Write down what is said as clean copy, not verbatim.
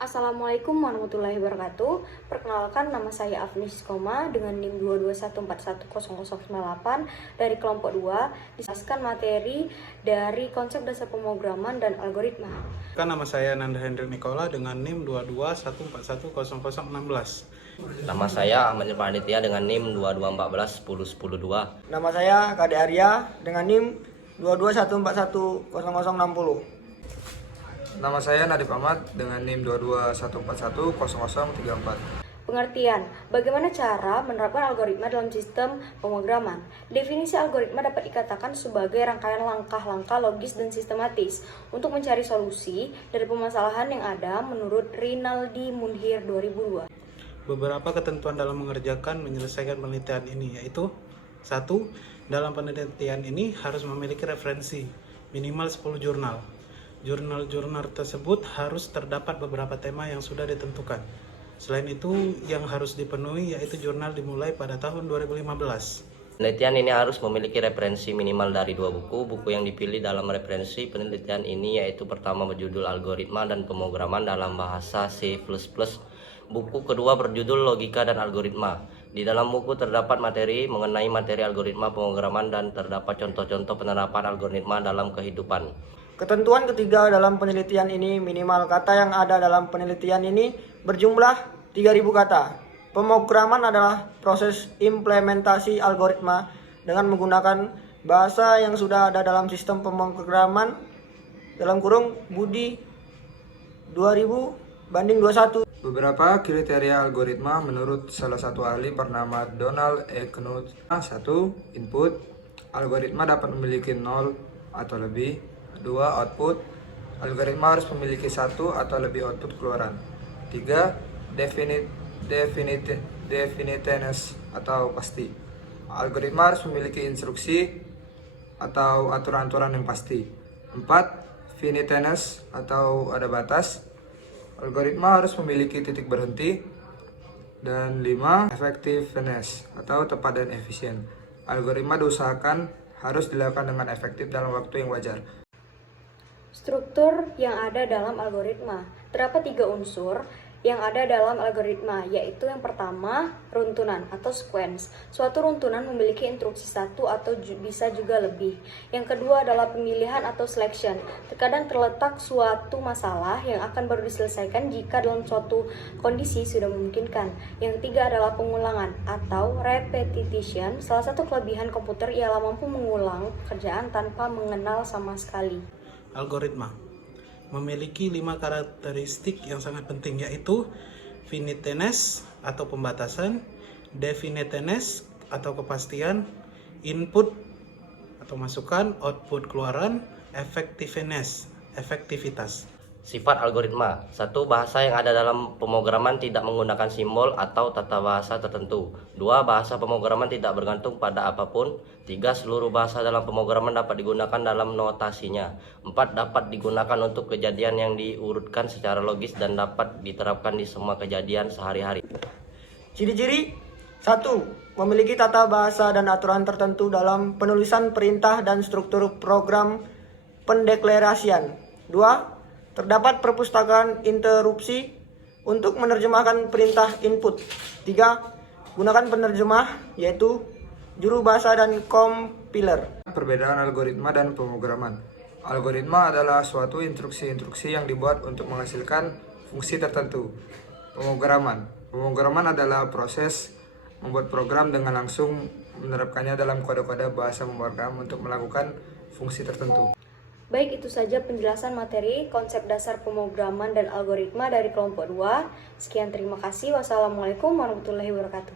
Assalamualaikum warahmatullahi wabarakatuh. Perkenalkan, nama saya Afnis Koma dengan NIM 221410098 dari kelompok 2. Dijelaskan materi dari konsep dasar pemrograman dan algoritma. Nama saya Nanda Hendrik Nikola dengan NIM 221410016. Nama saya Ahmad Irfan Aditya dengan NIM 2214101002. Nama saya Kade Arya dengan NIM 221410060. Nama saya Nadif Ahmad dengan NIM 221410034. Pengertian, bagaimana cara menerapkan algoritma dalam sistem pemrograman. Definisi algoritma dapat dikatakan sebagai rangkaian langkah-langkah logis dan sistematis untuk mencari solusi dari permasalahan yang ada menurut Rinaldi Munhir 2002. Beberapa ketentuan dalam menyelesaikan penelitian ini yaitu 1. Dalam penelitian ini harus memiliki referensi minimal 10 jurnal. Jurnal-jurnal tersebut harus terdapat beberapa tema yang sudah ditentukan. Selain itu, yang harus dipenuhi yaitu jurnal dimulai pada tahun 2015. Penelitian ini harus memiliki referensi minimal dari 2 buku. Buku yang dipilih dalam referensi penelitian ini yaitu pertama berjudul Algoritma dan Pemrograman dalam Bahasa C++. Buku kedua berjudul Logika dan Algoritma. Di dalam buku terdapat materi mengenai materi algoritma pemrograman dan terdapat contoh-contoh penerapan algoritma dalam kehidupan. Ketentuan ketiga dalam penelitian ini, minimal kata yang ada dalam penelitian ini berjumlah 3.000 kata. Pemrograman adalah proses implementasi algoritma dengan menggunakan bahasa yang sudah ada dalam sistem pemrograman (Budi 2000/21). Beberapa kriteria algoritma menurut salah satu ahli bernama Donald E. Knuth. 1. Input. Algoritma dapat memiliki 0 atau lebih. 2. Output. Algoritma harus memiliki 1 atau lebih output keluaran. 3. Definiteness atau pasti. Algoritma harus memiliki instruksi atau aturan-aturan yang pasti. 4. Finiteness atau ada batas. Algoritma harus memiliki titik berhenti. Dan 5. Effectiveness atau tepat dan efisien. Algoritma diusahakan harus dilakukan dengan efektif dalam waktu yang wajar. Struktur yang ada dalam algoritma. Terdapat 3 unsur yang ada dalam algoritma, yaitu yang pertama, runtunan atau sequence. Suatu runtunan memiliki instruksi 1 atau bisa juga lebih. Yang kedua adalah pemilihan atau selection. Terkadang terletak suatu masalah yang akan baru diselesaikan jika dalam suatu kondisi sudah memungkinkan. Yang ketiga adalah pengulangan atau repetition. Salah satu kelebihan komputer ialah mampu mengulang pekerjaan tanpa mengenal sama sekali. Algoritma memiliki 5 karakteristik yang sangat penting, yaitu finiteness atau pembatasan, definiteness atau kepastian, input atau masukan, output keluaran, effectiveness efektivitas. Sifat algoritma. 1. Bahasa yang ada dalam pemrograman tidak menggunakan simbol atau tata bahasa tertentu. 2. Bahasa pemrograman tidak bergantung pada apapun. 3. Seluruh bahasa dalam pemrograman dapat digunakan dalam notasinya. 4. Dapat digunakan untuk kejadian yang diurutkan secara logis dan dapat diterapkan di semua kejadian sehari-hari. Ciri-ciri: 1. Memiliki tata bahasa dan aturan tertentu dalam penulisan perintah dan struktur program pendeklarasian. 2. Terdapat perpustakaan interupsi untuk menerjemahkan perintah input. 3. Gunakan penerjemah yaitu juru bahasa dan compiler. Perbedaan algoritma dan pemrograman. Algoritma adalah suatu instruksi-instruksi yang dibuat untuk menghasilkan fungsi tertentu. Pemrograman adalah proses membuat program dengan langsung menerapkannya dalam kode-kode bahasa pemrogram untuk melakukan fungsi tertentu. Baik, itu saja penjelasan materi konsep dasar pemrograman dan algoritma dari kelompok 2. Sekian, terima kasih. Wassalamualaikum warahmatullahi wabarakatuh.